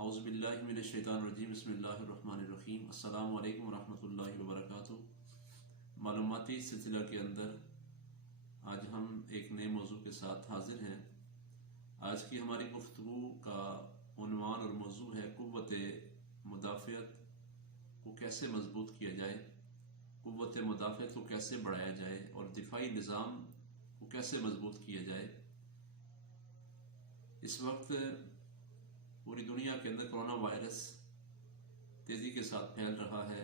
اعوذ باللہ من الشیطان الرجیم بسم اللہ الرحمن الرحیم السلام علیکم ورحمۃ اللہ وبرکاتہ۔ معلوماتی سلسلہ کے اندر آج ہم ایک نئے موضوع کے ساتھ حاضر ہیں۔ آج کی ہماری گفتگو کا عنوان اور موضوع ہے قوت مدافعت کو کیسے مضبوط کیا جائے، قوت مدافعت کو کیسے بڑھایا جائے اور دفاعی نظام کو کیسے مضبوط کیا جائے۔ اس وقت پوری دنیا کے اندر کرونا وائرس تیزی کے ساتھ پھیل رہا ہے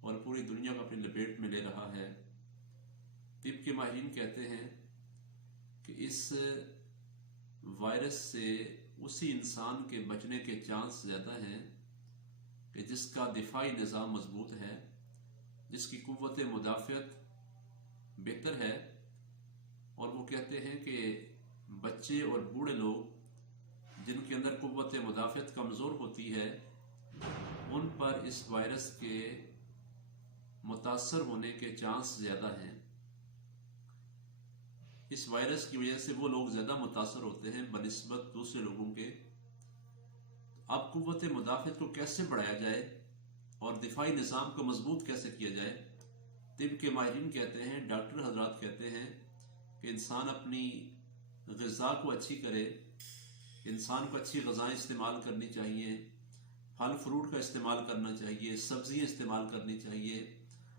اور پوری دنیا کو اپنی لپیٹ میں لے رہا ہے۔ طب کے ماہرین کہتے ہیں کہ اس وائرس سے اسی انسان کے بچنے کے چانس زیادہ ہیں کہ جس کا دفاعی نظام مضبوط ہے، جس کی قوت مدافعت بہتر ہے، اور وہ کہتے ہیں کہ بچے اور بوڑھے لوگ جن کے اندر قوت مدافعت کمزور ہوتی ہے ان پر اس وائرس کے متاثر ہونے کے چانس زیادہ ہیں۔ اس وائرس کی وجہ سے وہ لوگ زیادہ متاثر ہوتے ہیں بنسبت دوسرے لوگوں کے۔ اب قوت مدافعت کو کیسے بڑھایا جائے اور دفاعی نظام کو مضبوط کیسے کیا جائے؟ طب کے ماہرین کہتے ہیں، ڈاکٹر حضرات کہتے ہیں کہ انسان اپنی غذا کو اچھی کرے، انسان کو اچھی غذائیں استعمال کرنی چاہیے، پھل فروٹ کا استعمال کرنا چاہیے، سبزیاں استعمال کرنی چاہیے،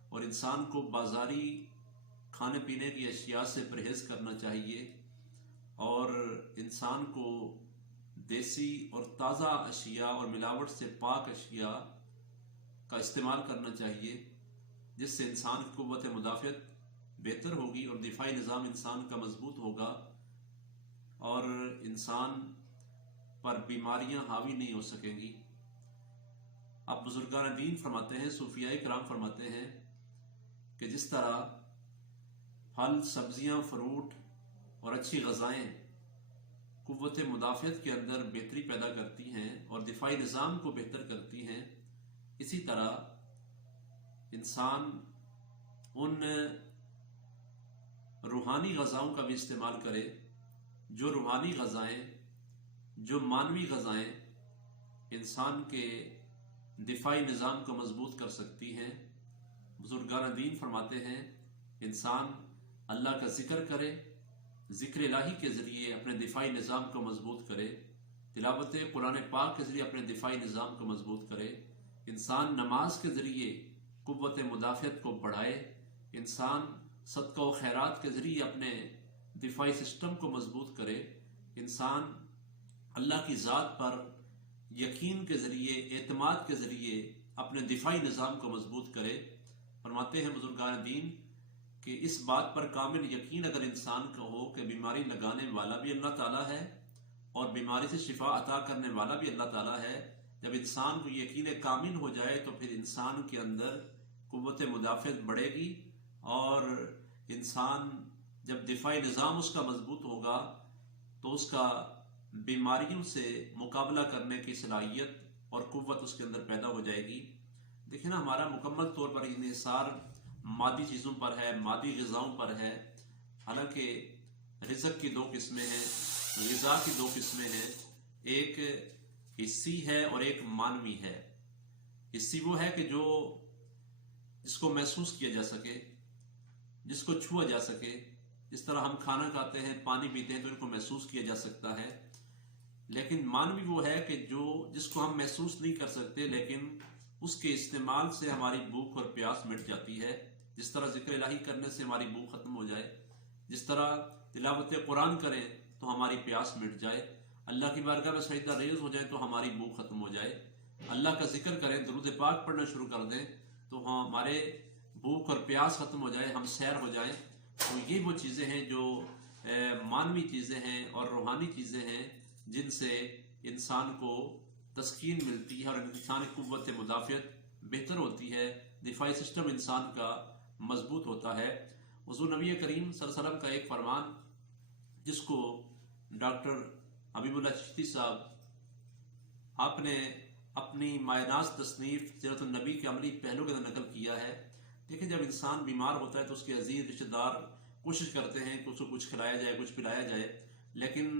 اور انسان کو بازاری کھانے پینے کی اشیاء سے پرہیز کرنا چاہیے، اور انسان کو دیسی اور تازہ اشیاء اور ملاوٹ سے پاک اشیاء کا استعمال کرنا چاہیے، جس سے انسان کی قوت مدافعت بہتر ہوگی اور دفاعی نظام انسان کا مضبوط ہوگا اور انسان پر بیماریاں حاوی نہیں ہو سکیں گی۔ اب بزرگان دین فرماتے ہیں، صوفیاء کرام فرماتے ہیں کہ جس طرح پھل، سبزیاں، فروٹ اور اچھی غذائیں قوت مدافعت کے اندر بہتری پیدا کرتی ہیں اور دفاعی نظام کو بہتر کرتی ہیں، اسی طرح انسان ان روحانی غذاؤں کا بھی استعمال کرے جو روحانی غذائیں، جو مانوی غذائیں انسان کے دفاعی نظام کو مضبوط کر سکتی ہیں۔ بزرگان دین فرماتے ہیں انسان اللہ کا ذکر کرے، ذکر الہی کے ذریعے اپنے دفاعی نظام کو مضبوط کرے، تلاوت قرآن پاک کے ذریعے اپنے دفاعی نظام کو مضبوط کرے، انسان نماز کے ذریعے قوت مدافعت کو بڑھائے، انسان صدقہ و خیرات کے ذریعے اپنے دفاعی سسٹم کو مضبوط کرے، انسان اللہ کی ذات پر یقین کے ذریعے، اعتماد کے ذریعے اپنے دفاعی نظام کو مضبوط کرے۔ فرماتے ہیں بزرگان دین کہ اس بات پر کامل یقین اگر انسان کا ہو کہ بیماری لگانے والا بھی اللہ تعالیٰ ہے اور بیماری سے شفا عطا کرنے والا بھی اللہ تعالیٰ ہے، جب انسان کو یقین کامل ہو جائے تو پھر انسان کے اندر قوت مدافعت بڑھے گی، اور انسان جب دفاعی نظام اس کا مضبوط ہوگا تو اس کا بیماریوں سے مقابلہ کرنے کی صلاحیت اور قوت اس کے اندر پیدا ہو جائے گی۔ دیکھیں نا، ہمارا مکمل طور پر انحصار مادی چیزوں پر ہے، مادی غذاؤں پر ہے، حالانکہ رزق کی دو قسمیں ہیں، غذا کی دو قسمیں ہیں، ایک حسی ہے اور ایک مانوی ہے۔ حسی وہ ہے کہ جس کو محسوس کیا جا سکے، جس کو چھوا جا سکے، جس طرح ہم کھانا کھاتے ہیں، پانی پیتے ہیں تو ان کو محسوس کیا جا سکتا ہے۔ لیکن مانوی وہ ہے کہ جس کو ہم محسوس نہیں کر سکتے لیکن اس کے استعمال سے ہماری بھوک اور پیاس مٹ جاتی ہے، جس طرح ذکر الہی کرنے سے ہماری بھوک ختم ہو جائے، جس طرح تلاوت قرآن کریں تو ہماری پیاس مٹ جائے، اللہ کی بارگاہ میں سجدہ ریز ہو جائیں تو ہماری بھوک ختم ہو جائے، اللہ کا ذکر کریں، درود پاک پڑھنا شروع کر دیں تو ہمارے بھوک اور پیاس ختم ہو جائے، ہم سیر ہو جائیں۔ تو یہ وہ چیزیں ہیں جو مانوی چیزیں ہیں اور روحانی چیزیں ہیں جن سے انسان کو تسکین ملتی ہے اور انسان کی قوت مدافعت بہتر ہوتی ہے، دفاعی سسٹم انسان کا مضبوط ہوتا ہے۔ حضور نبی کریم صلی اللہ علیہ وسلم کا ایک فرمان جس کو ڈاکٹر حبیب اللہ چشتی صاحب آپ نے اپنی مائناز تصنیف سیرت النبی کے عملی پہلو کے اندر نقل کیا ہے۔ دیکھیں، جب انسان بیمار ہوتا ہے تو اس کے عزیز رشتہ دار کوشش کرتے ہیں کہ اس کو کچھ کھلایا جائے، کچھ پلایا جائے، لیکن